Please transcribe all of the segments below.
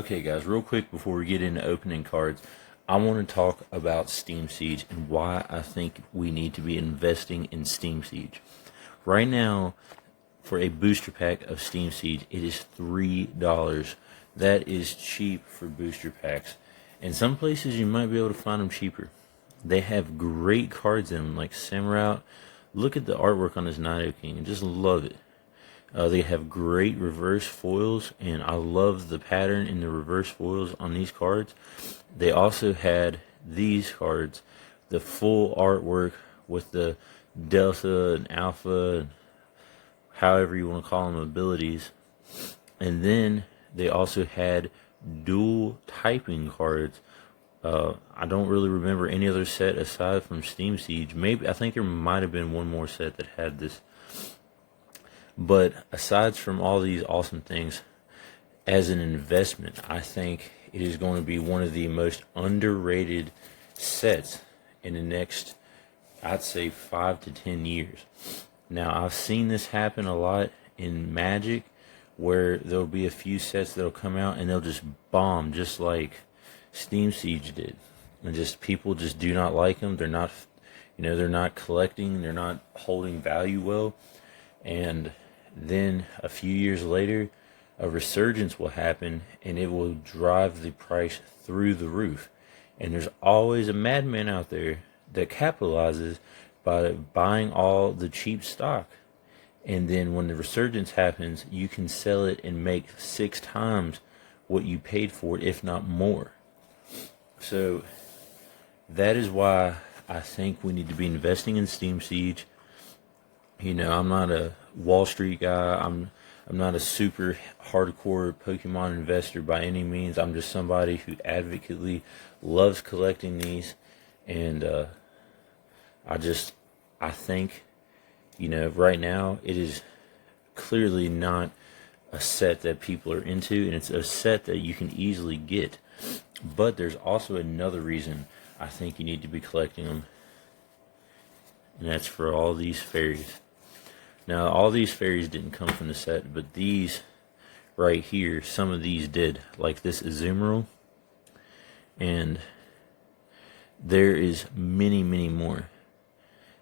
Okay guys, real quick before we get into opening cards, I want to talk about Steam Siege and why I think we need to be investing in Steam Siege. Right now, for a booster pack of Steam Siege, it is $3. That is cheap for booster packs. And some places you might be able to find them cheaper. They have great cards in them, like Samrout. Look at the artwork on this Nido King, I just love it. They have great reverse foils, and I love the pattern in the reverse foils on these cards. They also had these cards, the full artwork with the Delta and Alpha, however you want to call them, abilities. And then they also had dual typing cards. I don't really remember any other set aside from Steam Siege. Maybe, I think there might have been one more set that had this. But aside from all these awesome things, as an investment, I think it is going to be one of the most underrated sets in the next, I'd say, 5 to 10 years. Now, I've seen this happen a lot in Magic, where there'll be a few sets that'll come out and they'll just bomb, just like Steam Siege did. And just people just do not like them. They're not, they're not collecting. They're not holding value well. And then a few years later, a resurgence will happen and it will drive the price through the roof. And there's always a madman out there that capitalizes by buying all the cheap stock. And then when the resurgence happens, you can sell it and make 6 times what you paid for it, if not more. So that is why I think we need to be investing in Steam Siege. I'm not a Wall Street guy. I'm not a super hardcore Pokemon investor by any means. I'm just somebody who advocately loves collecting these, and I think, right now it is clearly not a set that people are into, and it's a set that you can easily get. But there's also another reason I think you need to be collecting them, and that's for all these fairies. Now, all these fairies didn't come from the set, but these right here, some of these did, like this Azumarill, and there is many, many more.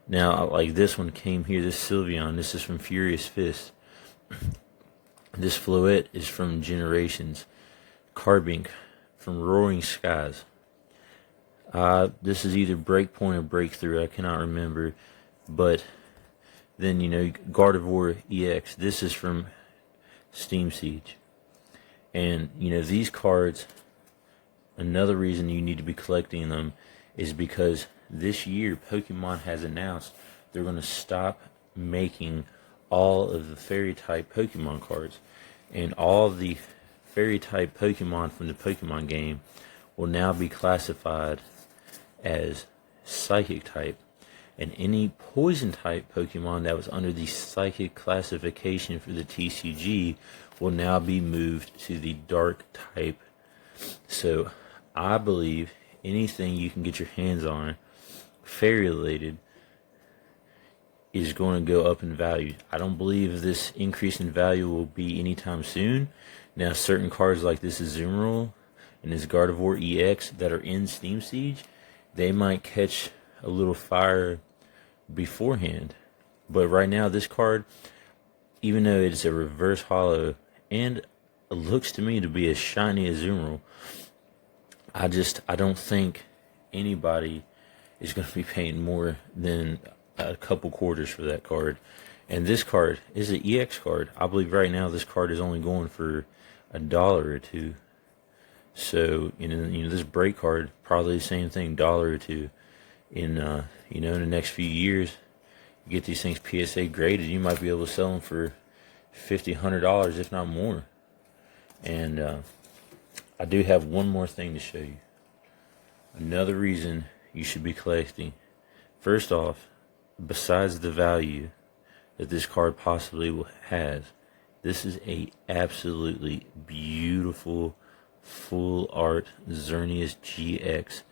Now, like this one came here, this Sylveon, this is from Furious Fist. This Floette is from Generations. Carbink from Roaring Skies. This is either Breakpoint or Breakthrough, I cannot remember, but then, Gardevoir EX. This is from Steam Siege. And, these cards, another reason you need to be collecting them is because this year Pokemon has announced they're going to stop making all of the Fairy-type Pokemon cards. And all the Fairy-type Pokemon from the Pokemon game will now be classified as Psychic-type. And any Poison-type Pokemon that was under the Psychic classification for the TCG will now be moved to the Dark-type. So, I believe anything you can get your hands on Fairy-related is going to go up in value. I don't believe this increase in value will be anytime soon. Now, certain cards like this Azumarill and this Gardevoir EX that are in Steam Siege, they might catch a little fire beforehand. But right now, this card, even though it's a reverse holo and it looks to me to be a shiny Azumarill, I don't think anybody is going to be paying more than a couple quarters for that card. And this card is an EX card. I believe right now this card is only going for $1 or $2. So, this break card, probably the same thing, $1 or $2. In in the next few years, you get these things PSA graded, you might be able to sell them for $50, $100, if not more. And I do have one more thing to show you. Another reason you should be collecting. First off, besides the value that this card possibly has, this is a absolutely beautiful full art Xerneas GX.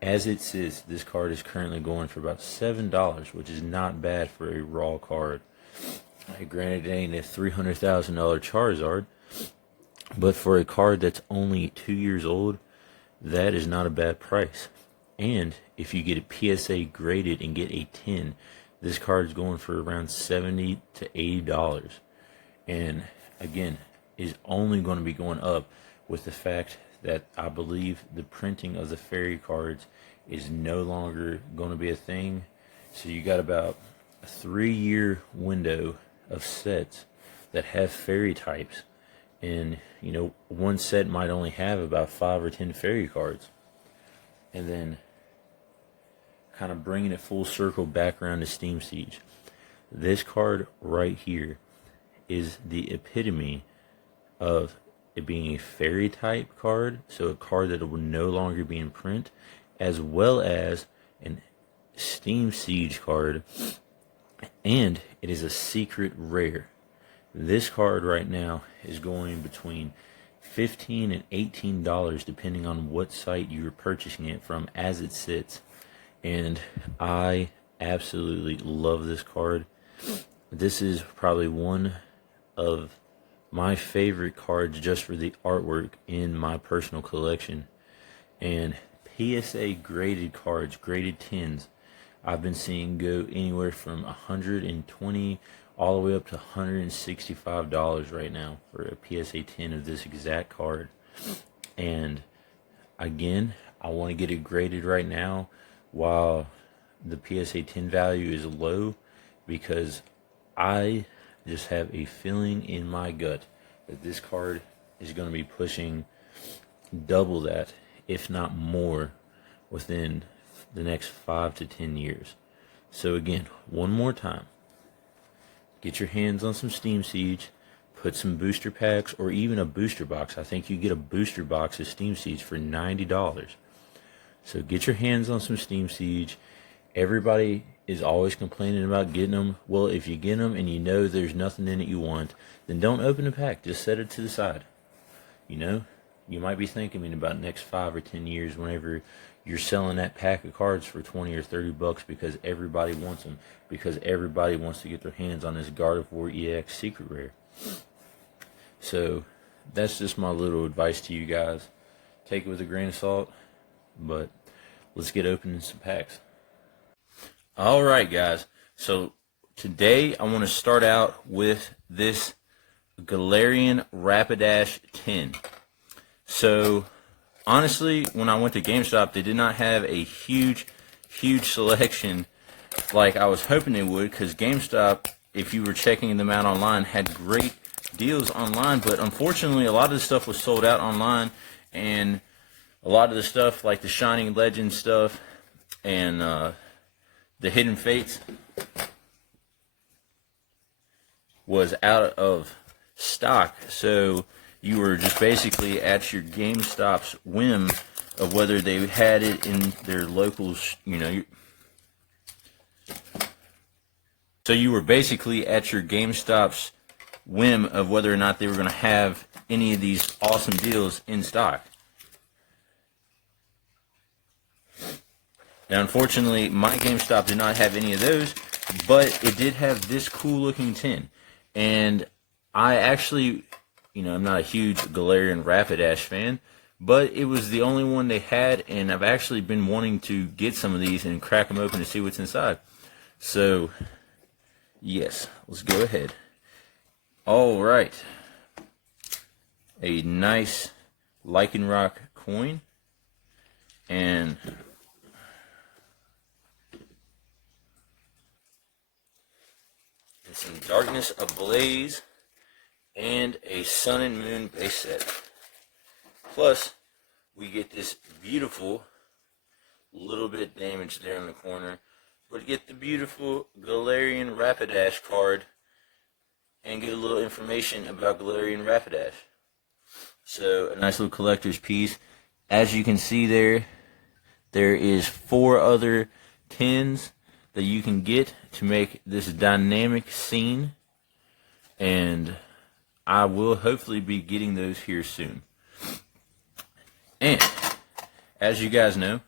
As it sits, this card is currently going for about $7, which is not bad for a raw card. Granted, it ain't a $300,000 Charizard, but for a card that's only 2 years old, that is not a bad price. And if you get it PSA graded and get a 10, this card is going for around $70 to $80. And again, is only going to be going up with the fact that I believe the printing of the fairy cards is no longer going to be a thing. So you got about a 3-year window of sets that have fairy types. And, you know, one set might only have about 5 or 10 fairy cards. And then kind of bringing it full circle back around to Steam Siege. This card right here is the epitome of it being a fairy type card, so a card that will no longer be in print, as well as an Steam Siege card, and it is a secret rare. This card right now is going between $15 and $18 depending on what site you're purchasing it from as it sits, and I absolutely love this card. This is probably one of my favorite cards just for the artwork in my personal collection. And PSA graded cards, graded 10s, I've been seeing go anywhere from $120 all the way up to $165 right now for a PSA 10 of this exact card. And again, I want to get it graded right now while the PSA 10 value is low, because I just have a feeling in my gut that this card is going to be pushing double that, if not more, within the next 5 to 10 years. So again, one more time, get your hands on some Steam Siege, put some booster packs or even a booster box. I think you get a booster box of Steam Siege for $90. So get your hands on some Steam Siege. Everybody is always complaining about getting them. Well, if you get them and you know there's nothing in it you want, then don't open the pack. Just set it to the side. You know, you might be thinking about next 5 or 10 years whenever you're selling that pack of cards for 20 or 30 bucks because everybody wants them, because everybody wants to get their hands on this Gardevoir EX secret rare. So that's just my little advice to you guys. Take it with a grain of salt, but let's get opening some packs. All right, guys. So today I want to start out with this Galarian Rapidash 10. So honestly, when I went to GameStop, they did not have a huge selection like I was hoping they would, because GameStop, if you were checking them out online, had great deals online, but unfortunately a lot of the stuff was sold out online, and a lot of the stuff like the Shining Legend stuff and the Hidden Fates was out of stock. So you were just basically at your GameStop's whim of whether they had it in their locals, you know. So you were basically at your GameStop's whim of whether or not they were going to have any of these awesome deals in stock. Now, unfortunately, my GameStop did not have any of those, but it did have this cool looking tin. And I actually, you know, I'm not a huge Galarian Rapidash fan, but it was the only one they had, and I've actually been wanting to get some of these and crack them open to see what's inside. So, yes, let's go ahead. All right. A nice Lycanroc coin, and some Darkness Ablaze, and a Sun and Moon base set. Plus, we get this beautiful, little bit damage there in the corner, but get the beautiful Galarian Rapidash card and get a little information about Galarian Rapidash. So, a nice little collector's piece. As you can see there is 4 other tins that you can get to make this dynamic scene, and I will hopefully be getting those here soon. And as you guys know,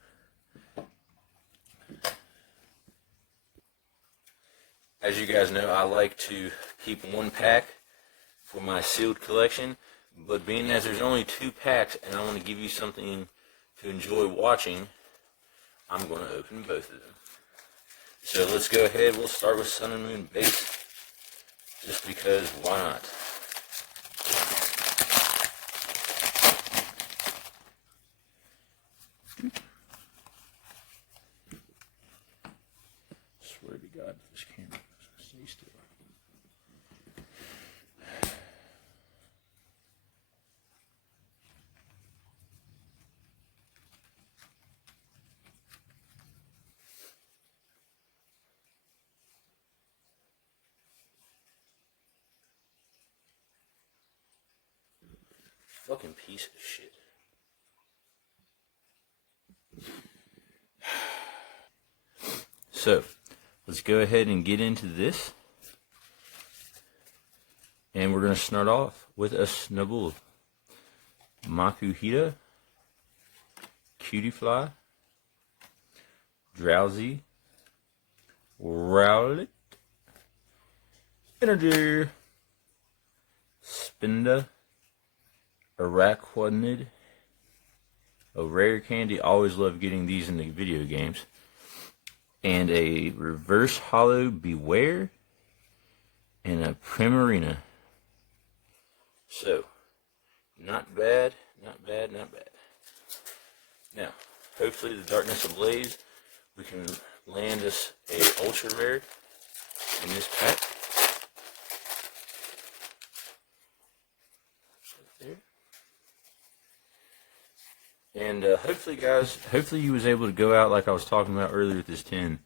As you guys know, I like to keep one pack for my sealed collection, but being as there's only 2 packs and I want to give you something to enjoy watching, I'm going to open both of them. So let's go ahead. We'll start with Sun and Moon Base, just because why not? Swear to God, this camera doesn't stay still. Fucking piece of shit. So, let's go ahead and get into this. And we're going to start off with a Snubbull, Makuhita, Cutie Fly, Drowsy, Rowlet, Energy, Spinda, Araquanid, a rare candy. Always love getting these in the video games. And a reverse hollow Beware, and a Primarina. So, not bad, not bad, not bad. Now, hopefully the Darkness Ablaze, we can land us a ultra rare in this pack. There. And hopefully, guys, hopefully you was able to go out like I was talking about earlier with this tin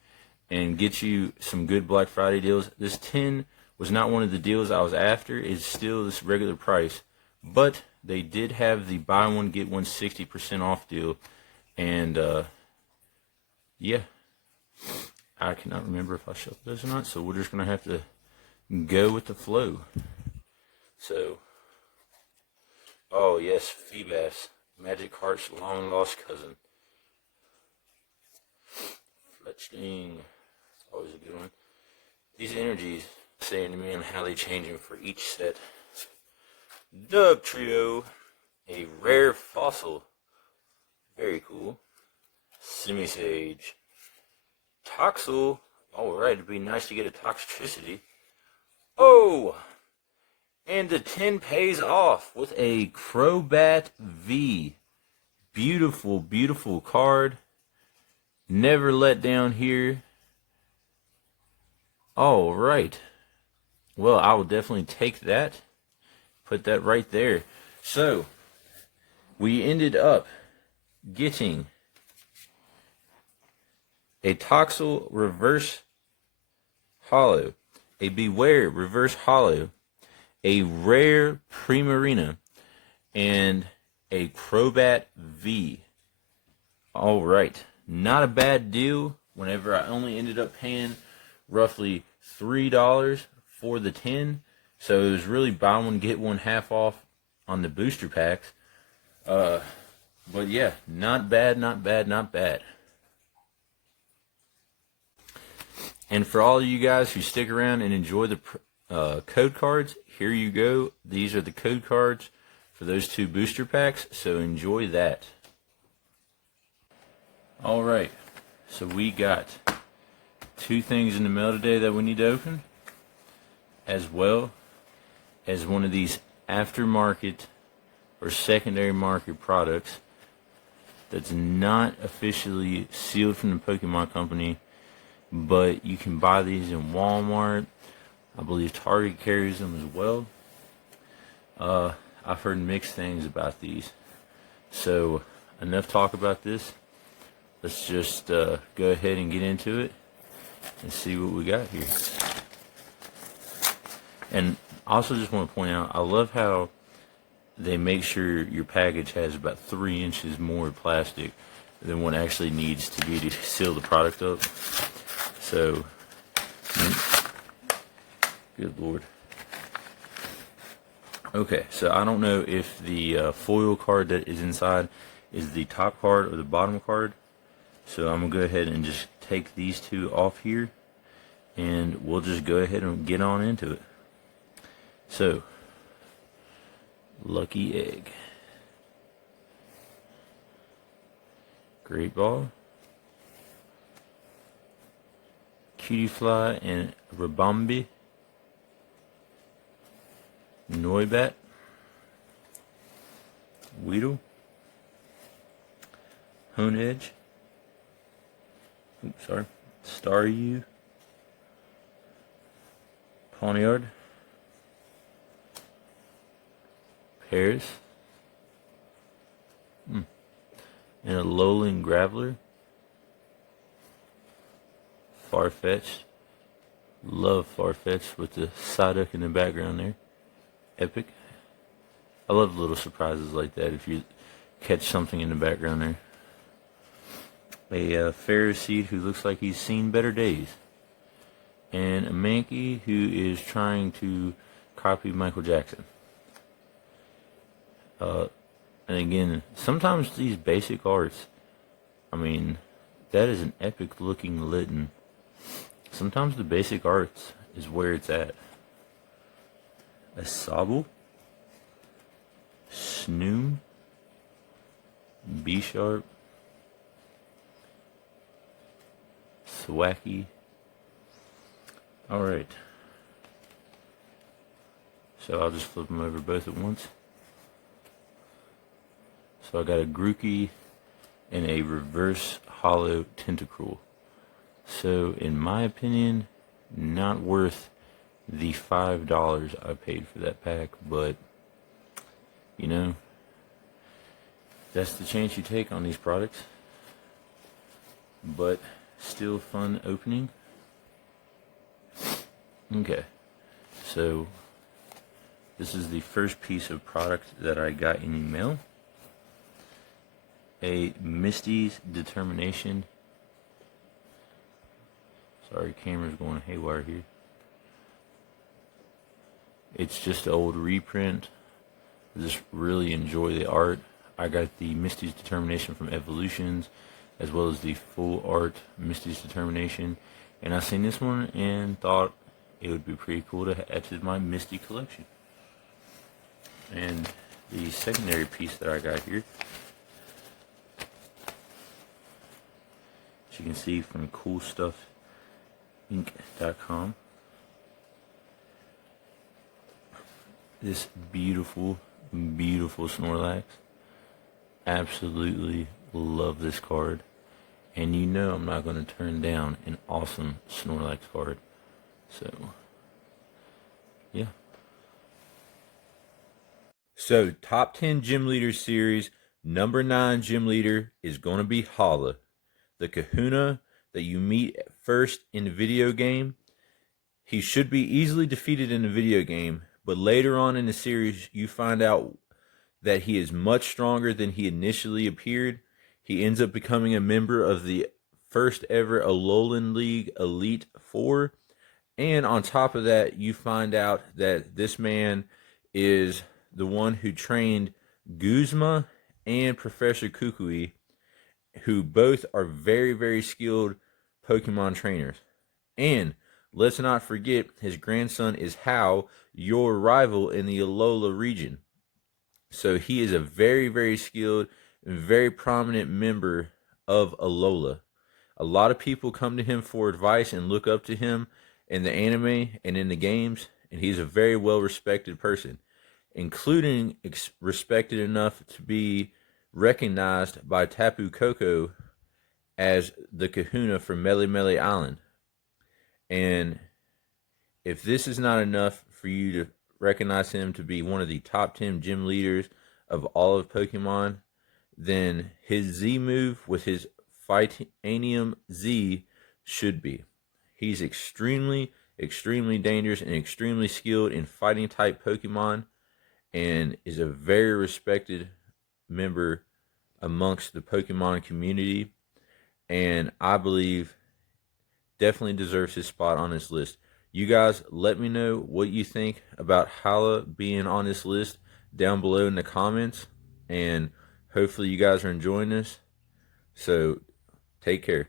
and get you some good Black Friday deals. This tin was not one of the deals I was after. It's still this regular price, but they did have the buy one get one 60% off deal, and yeah, I cannot remember if I shuffled those or not, so we're just gonna have to go with the flow. So, oh yes, Feebas, Magic Heart's long lost cousin. Fletchling, always a good one. These energies saying to me on how they change them for each set. Dug Trio, a rare fossil, very cool. Simisage, Toxel, alright, it'd be nice to get a Toxtricity. Oh, and the 10 pays off with a Crobat V. Beautiful, beautiful card. Never let down here. Alright. Well, I will definitely take that. Put that right there. So, we ended up getting a Toxel reverse hollow, a Beware reverse hollow, a rare Primarina, and a Crobat V. Alright, not a bad deal whenever I only ended up paying roughly $3 for the 10. So it was really buy one, get one half off on the booster packs. But yeah, not bad, not bad, not bad. And for all of you guys who stick around and enjoy the code cards, here you go. These are the code cards for those 2 booster packs, so enjoy that. Alright, so we got 2 things in the mail today that we need to open, as well as one of these aftermarket or secondary market products that's not officially sealed from the Pokemon Company, but you can buy these in Walmart. I believe Target carries them as well. I've heard mixed things about these. So, enough talk about this. Let's just go ahead and get into it and see what we got here. And I also just want to point out, I love how they make sure your package has about 3 inches more plastic than what actually needs to be to seal the product up. So, good Lord. Okay, so I don't know if the foil card that is inside is the top card or the bottom card. So I'm going to go ahead and just take these 2 off here. and we'll just go ahead and get on into it. So, Lucky Egg, Great Ball, Cutie Fly, and Rabambi, Noibat, Weedle, Hone Edge, Staryu, Pawniard, Paris, and a Lowland Graveler, Farfetch'd. Love Farfetch'd with the Psyduck in the background there. Epic. I love little surprises like that if you catch something in the background there. A Pharisee who looks like he's seen better days. And a Mankey who is trying to copy Michael Jackson. And again, sometimes these basic arts, I mean, that is an epic looking Litten. Sometimes the basic arts is where it's at. A Sobble, Snoom, B-Sharp, Thwacky. Alright. So I'll just flip them over both at once. So I got a Grookey and a reverse hollow Tentacruel. So in my opinion, not worth the $5 I paid for that pack, but you know, that's the chance you take on these products. But still fun opening. Okay, so this is the first piece of product that I got in the mail. A Misty's Determination. Sorry, camera's going haywire here. It's just an old reprint. I just really enjoy the art. I got the Misty's Determination from Evolutions, as well as the full art Misty's Determination. And I seen this one and thought it would be pretty cool to add to my Misty collection. And the secondary piece that I got here, as you can see from CoolStuffInc.com, this beautiful, beautiful Snorlax. Absolutely love this card. And you know I'm not going to turn down an awesome Snorlax card. So, yeah. So, top 10 gym leaders series, number 9 gym leader is going to be Hala, the kahuna that you meet first in the video game. He should be easily defeated in the video game, but later on in the series, you find out that he is much stronger than he initially appeared. He ends up becoming a member of the first ever Alolan League Elite Four. And on top of that, you find out that this man is the one who trained Guzma and Professor Kukui, who both are very, very skilled Pokemon trainers. And let's not forget, his grandson is Hao, your rival in the Alola region. So he is a very, very skilled and very prominent member of Alola. A lot of people come to him for advice and look up to him in the anime and in the games, and he's a very well respected person, including respected enough to be recognized by Tapu Koko as the kahuna for Mele Mele Island. And if this is not enough for you to recognize him to be one of the top 10 gym leaders of all of Pokemon, then his Z move with his Fightanium Z should be. He's extremely, extremely dangerous and extremely skilled in fighting type Pokemon, and is a very respected member amongst the Pokemon community, and I believe definitely deserves his spot on this list. You guys let me know what you think about Hala being on this list down below in the comments, and hopefully you guys are enjoying this. So take care.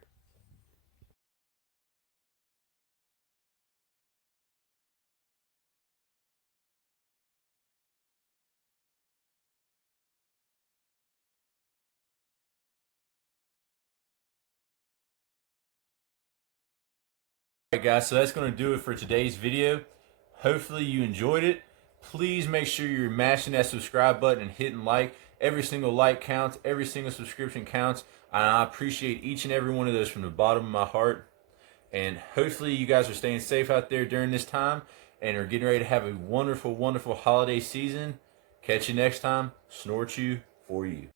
Alright guys, so that's going to do it for today's video. Hopefully you enjoyed it. Please make sure you're mashing that subscribe button and hitting like. Every single like counts, every single subscription counts, and I appreciate each and every one of those from the bottom of my heart. And hopefully you guys are staying safe out there during this time and are getting ready to have a wonderful, wonderful holiday season. Catch you next time. Snort you for you.